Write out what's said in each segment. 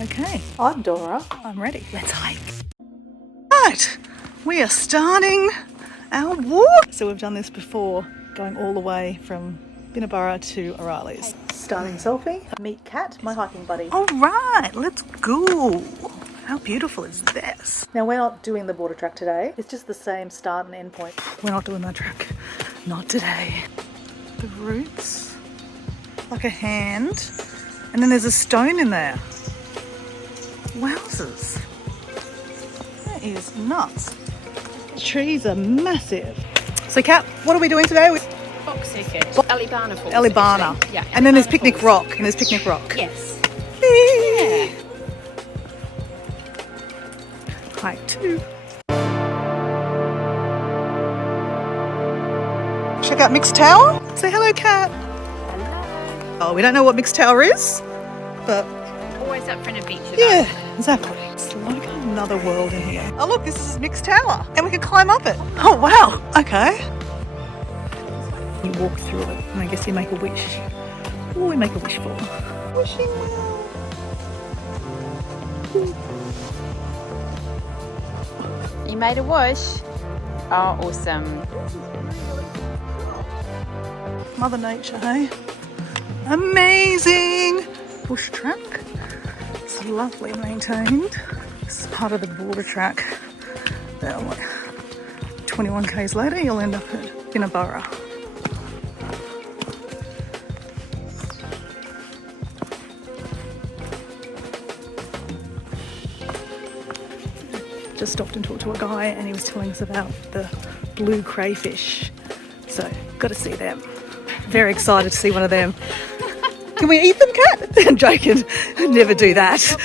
Okay, I'm Dora. I'm ready. Let's hike. Right, we are starting our walk. So we've done this before, going all the way from Binnaburra to O'Reilly's. Starting selfie. Meet Kat, my hiking buddy. All right, let's go. How beautiful is this? Now we're not doing the border track today. It's just the same start and end point. We're not doing that track. Not today. The roots, like a hand, and then there's a stone in there. Wowzers. That is nuts. The trees are massive. So Kat, what are we doing today? Box circuit. Ellibana Falls. Ellibana. Yeah. And then there's Picnic Rock. And there's Picnic Rock. Yes. Yeah. Hike 2. Check out Mixed Tower. Say hello, Kat. Hello. Oh, we don't know what Mixed Tower is, but Always up for an adventure. yeah, exactly. It's like another world in here. Oh look, this is Mixed Tower, and we can climb up it. Oh wow. Okay. You walk through it, and I guess you make a wish. What do we make a wish for? Wishing well. You made a wish. Oh, awesome. Mother Nature, hey? Amazing! Bush track. It's lovely maintained. This is part of the border track. Now, like 21 k's later, you'll end up at Binnaburra. Just stopped and talked to a guy, and he was telling us about the blue crayfish. So, got to see them. Very excited to see one of them. Can we eat them, Kat? I'm joking. I'd never do that.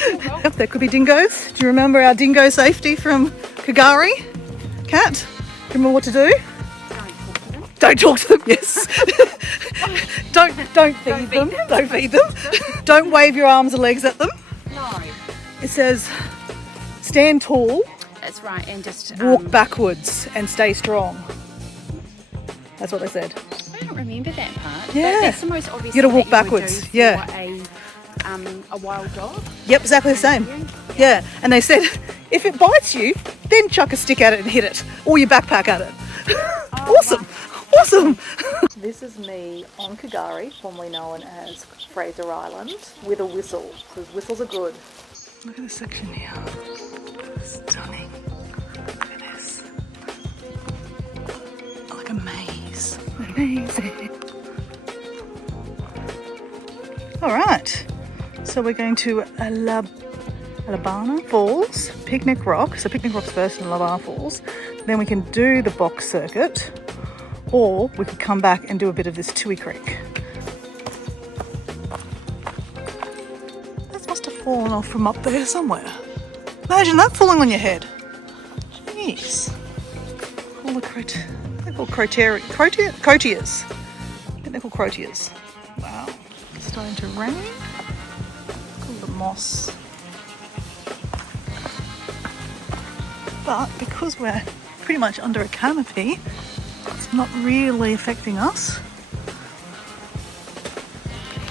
Yep, there could be dingoes. Do you remember our dingo safety from Kagari? Kat, remember what to do? Don't talk to them. Yes. don't feed them. Don't feed them. Don't wave your arms and legs at them. No. It says, stand tall. That's right, and just Walk backwards and stay strong. That's what they said. I don't remember that part. Yeah. That's the most obvious. You gotta walk thing backwards. Would do Yeah. For a wild dog. Yep, exactly the same. Yeah, and they said if it bites you, then chuck a stick at it and hit it, or your backpack at it. Awesome, wow. Awesome. This is me on Kagari, formerly known as Fraser Island, with a whistle, because whistles are good. Look at this section here. Stunning. Look at this. Like a maze. Amazing. All right. So we're going to Ellibana Falls, Picnic Rock. So Picnic Rock's first and Ellibana Falls. Then we can do the box circuit, or we could come back and do a bit of this Tui Creek. That must have fallen off from up there somewhere. Imagine that falling on your head. Jeez. All the they're called cotias. I think they're called cotias. Wow. It's starting to rain. Look at the moss. But because we're pretty much under a canopy, it's not really affecting us.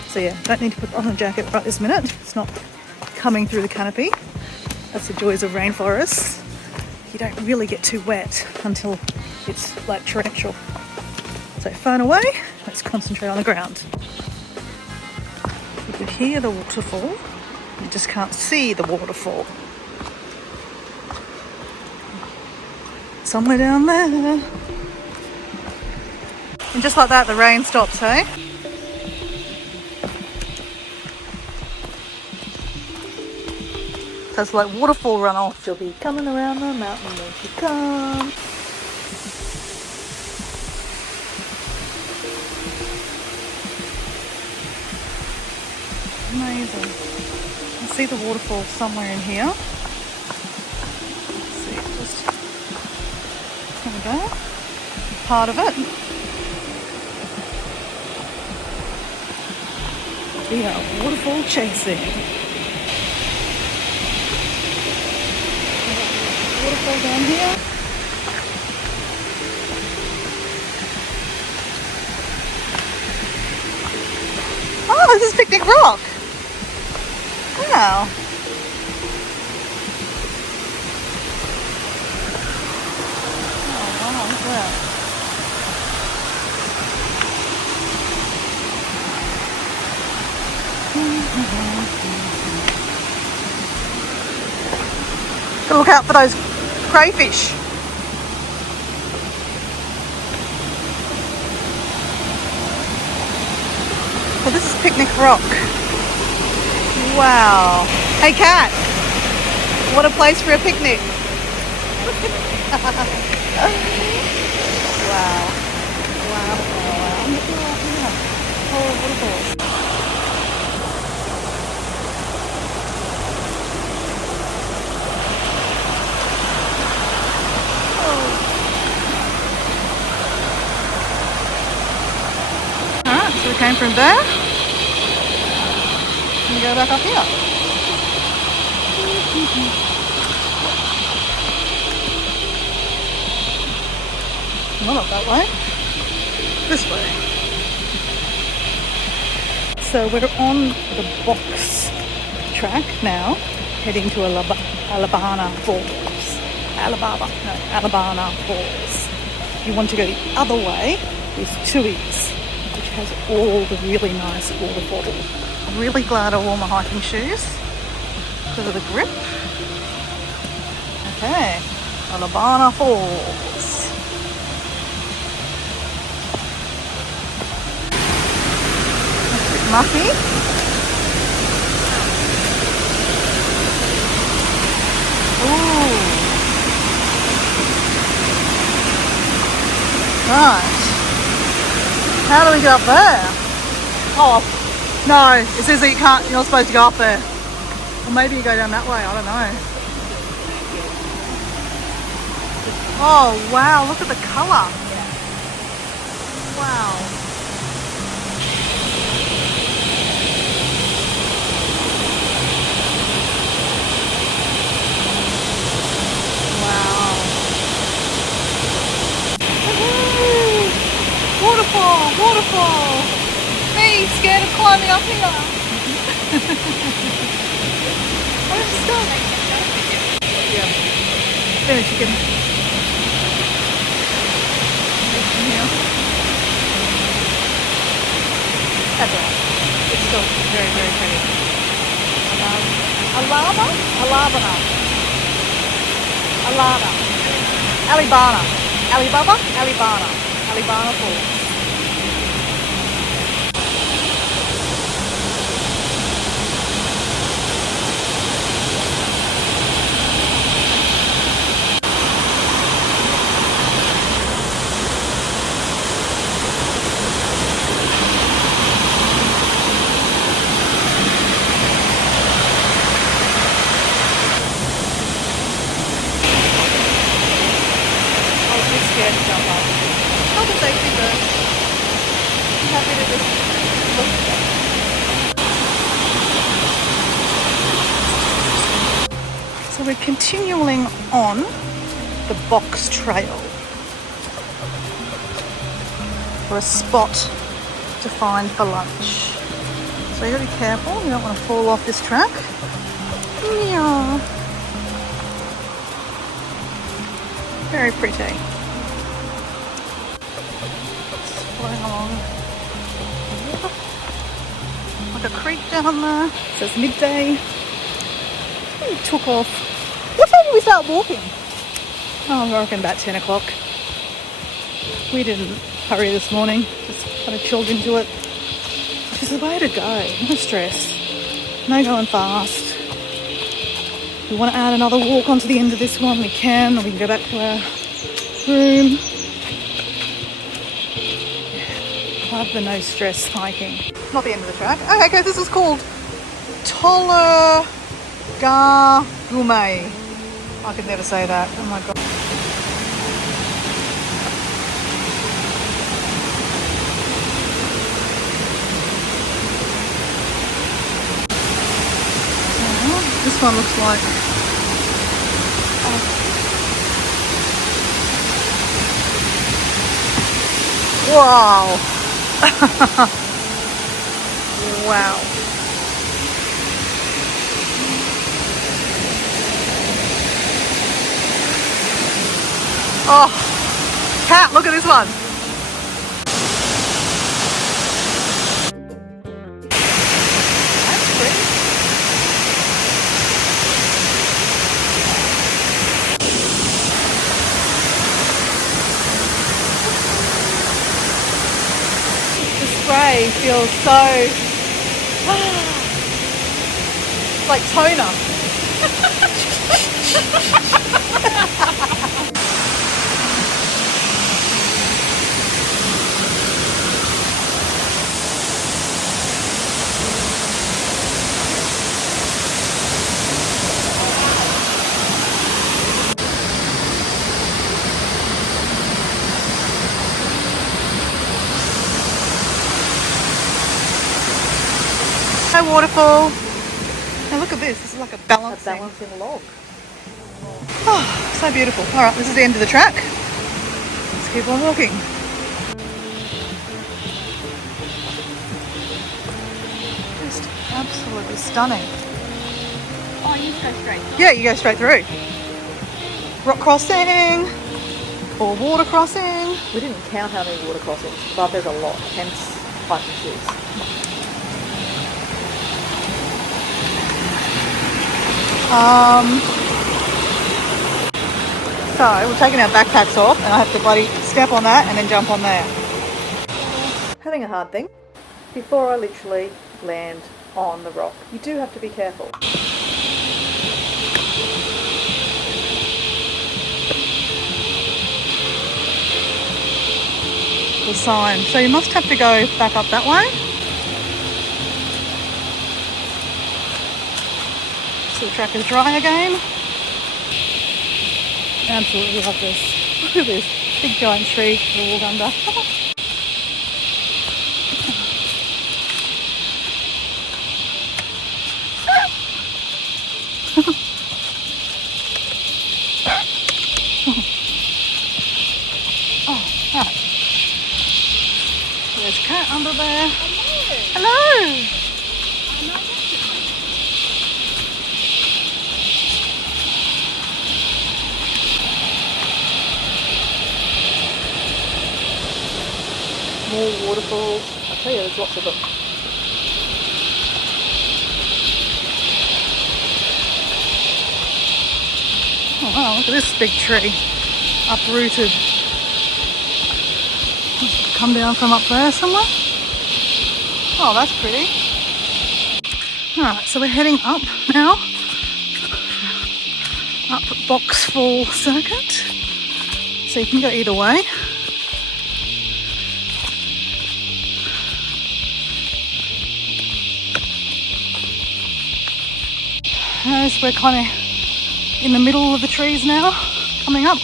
So yeah, don't need to put on a jacket right this minute. It's not coming through the canopy. That's the joys of rainforests. You don't really get too wet until it's like torrential. So phone away, let's concentrate on the ground. You could hear the waterfall, you just can't see the waterfall. Somewhere down there. And just like that, the rain stops, hey? That's like waterfall runoff. She'll be coming around the mountain when she comes. Amazing. I see the waterfall somewhere in here. Let's see, just there we go. Part of it. We are waterfall chasing. Waterfall down here. Oh, this is Picnic Rock. Wow. What's that? Gotta look out for those crayfish. Well, this is Picnic Rock. Wow. Hey, Kat. What a place for a picnic. Wow. Wow. Oh, waterfalls. Alright, so we came from there. And go back up here. Well, not that way. This way. So we're on the box track now, heading to Alabama Falls. Alabama Falls. If you want to go the other way, there's Tui's, which has all the really nice waterfalls. I'm really glad I wore my hiking shoes because of the grip. Okay, Alabama Falls. That's a bit mucky. Ooh. Right. How do we get up there? Oh, no. It says that you're not supposed to go up there. Or maybe you go down that way. I don't know. Oh, wow. Look at the colour. Wow. Wow. Woohoo! Waterfall! Waterfall! Me, scared of climbing up here. I'm stuck. Yeah. Finish again. That's all right. It's still very, very pretty. Alabama? Alabama Falls. Scared to jump up. Health and safety first. I'm happy to just look. So we're continuing on the box trail for a spot to find for lunch. So you gotta be careful, you don't want to fall off this track. Yeah. Very pretty. Along like a creek down there. It says midday. We took off. What time did we start walking? Oh, I reckon about 10 o'clock. We didn't hurry this morning, just kind of chilled into it. Which is the way to go. No stress. No going fast. If we want to add another walk onto the end of this one, we can, or we can go back to our room. I love the no stress hiking. Not the end of the track. Okay, guys, this is called Tollergagume. I could never say that. Oh my god. This one looks like. Wow. Wow. Oh, cat. Look at this one. That's pretty. The spray feels so it's like toner. Hi, waterfall. Now look at this. This is like a balancing log. Oh, so beautiful. All right, this is the end of the track. Let's keep on walking. Just absolutely stunning. Oh, you go straight. Yeah, you go straight through. Rock crossing or water crossing. We didn't count how many water crossings, but there's a lot, hence hiking shoes. So we're taking our backpacks off and I have to bloody step on that and then jump on there. Having a hard thing. Before I literally land on the rock, you do have to be careful. The sign. So you must have to go back up that way. So the track is dry again. Absolutely love this. Look at this big giant tree to walk under. Oh, right. There's a cat under there. Hello. More waterfalls. I'll tell you, there's lots of them. Oh wow, look at this big tree. Uprooted. Come down from up there somewhere. Oh, that's pretty. Alright, so we're heading up now. Up Boxfall Circuit. So you can go either way. As we're kind of in the middle of the trees now, coming up.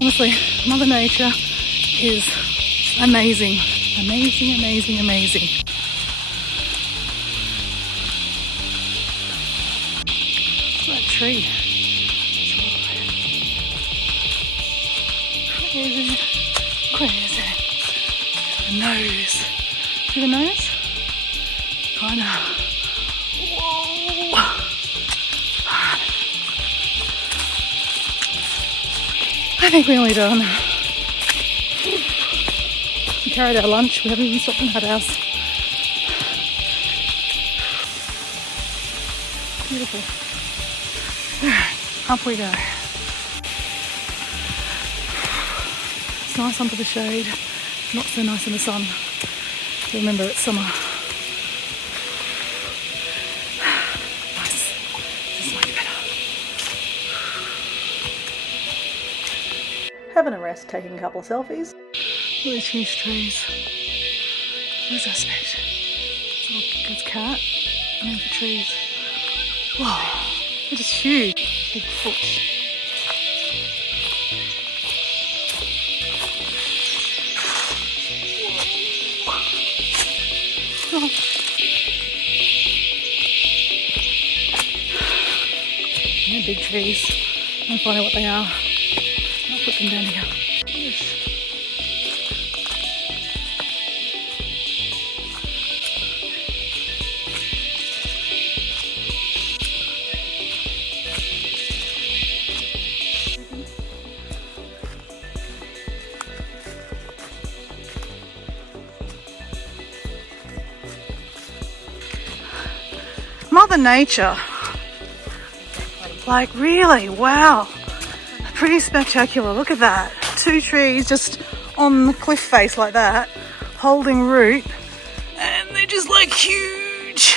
Honestly, Mother Nature is amazing. Amazing, amazing, amazing. Look at that tree. Crazy, crazy. The nose. See the nose? Kinda. Whoa. I think we only done. We carried our lunch. We haven't even stopped and had ours. Beautiful. Up we go. It's nice under the shade. Not so nice in the sun. Remember, it's summer. Nice. This is much better. Having a rest, taking a couple of selfies. Look at these huge trees. What is that space? It's a cat. And then the trees. Whoa. They're just huge. Big foot. Yeah, big trees. I'll find out what they are. I'll put them down here. Yes. Mother Nature. Like really, wow. Pretty spectacular. Look at that. 2 trees just on the cliff face like that, holding root. And they're just like huge.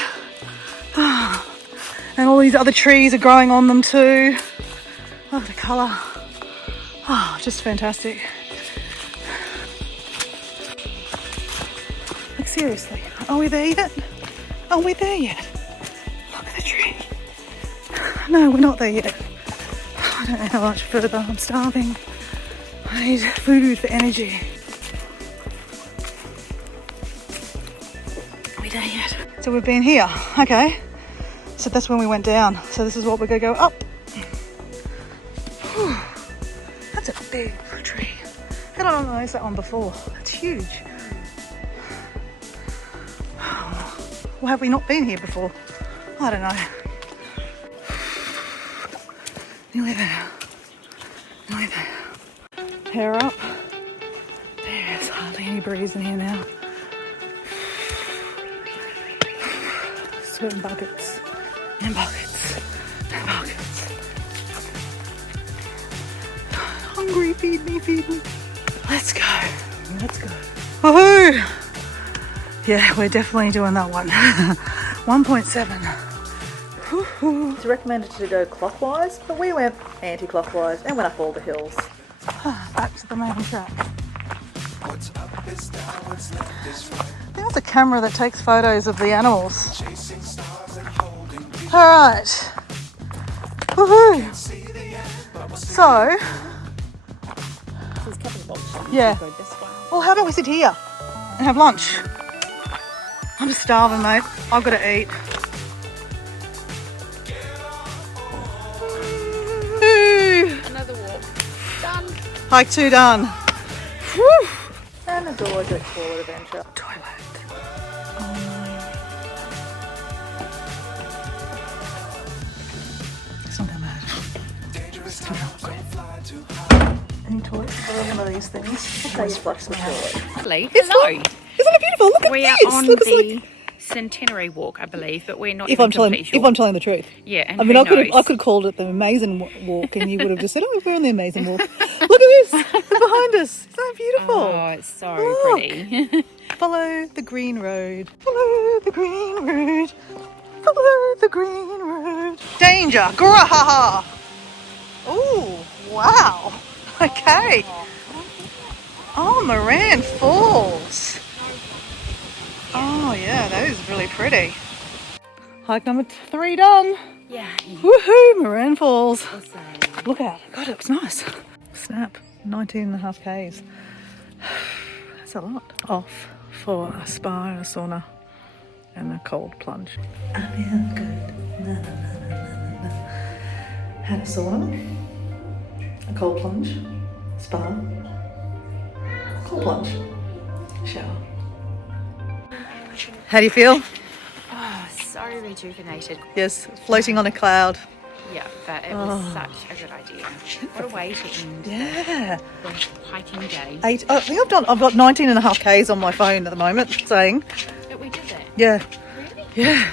And all these other trees are growing on them too. Look at the colour. Oh, just fantastic. Like seriously, are we there yet? Are we there yet? Look at the tree. No, we're not there yet. I don't know how much further. I'm starving. I need food for energy. Are we there yet? So we've been here, okay. So that's when we went down. So this is what we're gonna go up. Whew. That's a big tree. How did I not notice that one before? That's huge. Well, have we not been here before? I don't know. Nearly there. Nearly there. Hair up. There's hardly any breeze in here now. Sweating buckets. And buckets. And buckets. Hungry, feed me, feed me. Let's go. Let's go. Woohoo! Yeah, we're definitely doing that one. 1.7. It's recommended to go clockwise, but we went anti-clockwise and went up all the hills. Back to the main track. There's a camera that takes photos of the animals. Alright. Woohoo! So, yeah. Well, how about we sit here and have lunch? I'm just starving, mate. I've got to eat. Another walk. Done. Hike 2 done. Whew. And the door to Toilet Adventure. Toilet. It's not that bad. Any toilets? One of these things. Okay, you flush the toilet. Hello. Isn't it beautiful? Look at We this. are on Look, the centenary walk, I believe, but we're not if even I'm telling, completely sure. if I'm telling the truth. Yeah, and I mean, who I could knows? have called it the amazing walk, and you would have just said, "Oh, we're on the amazing walk." Look at this. Look behind us. Isn't that beautiful? Oh, it's so Look. pretty. Follow the green road. Follow the green road. Follow the green road. Danger! Grahaha! Oh, wow. Okay. Oh, Moran Falls. Oh, yeah, that is really pretty. Hike number 3 done. Yeah. Woohoo, Moran Falls. Awesome. Look out. God, it looks nice. Snap. 19.5 Ks. That's a lot. Off for a spa and a sauna and a cold plunge. I feel good. Na, na, na, na, na, na. Had a sauna, a cold plunge, spa, cold plunge, shower. How do you feel? Oh, so rejuvenated. Yes, floating on a cloud. Yeah, but it was such a good idea. What a way to end Yeah. the hiking day. I think I've got 19.5 Ks on my phone at the moment saying, But we did it. yeah, Really? yeah.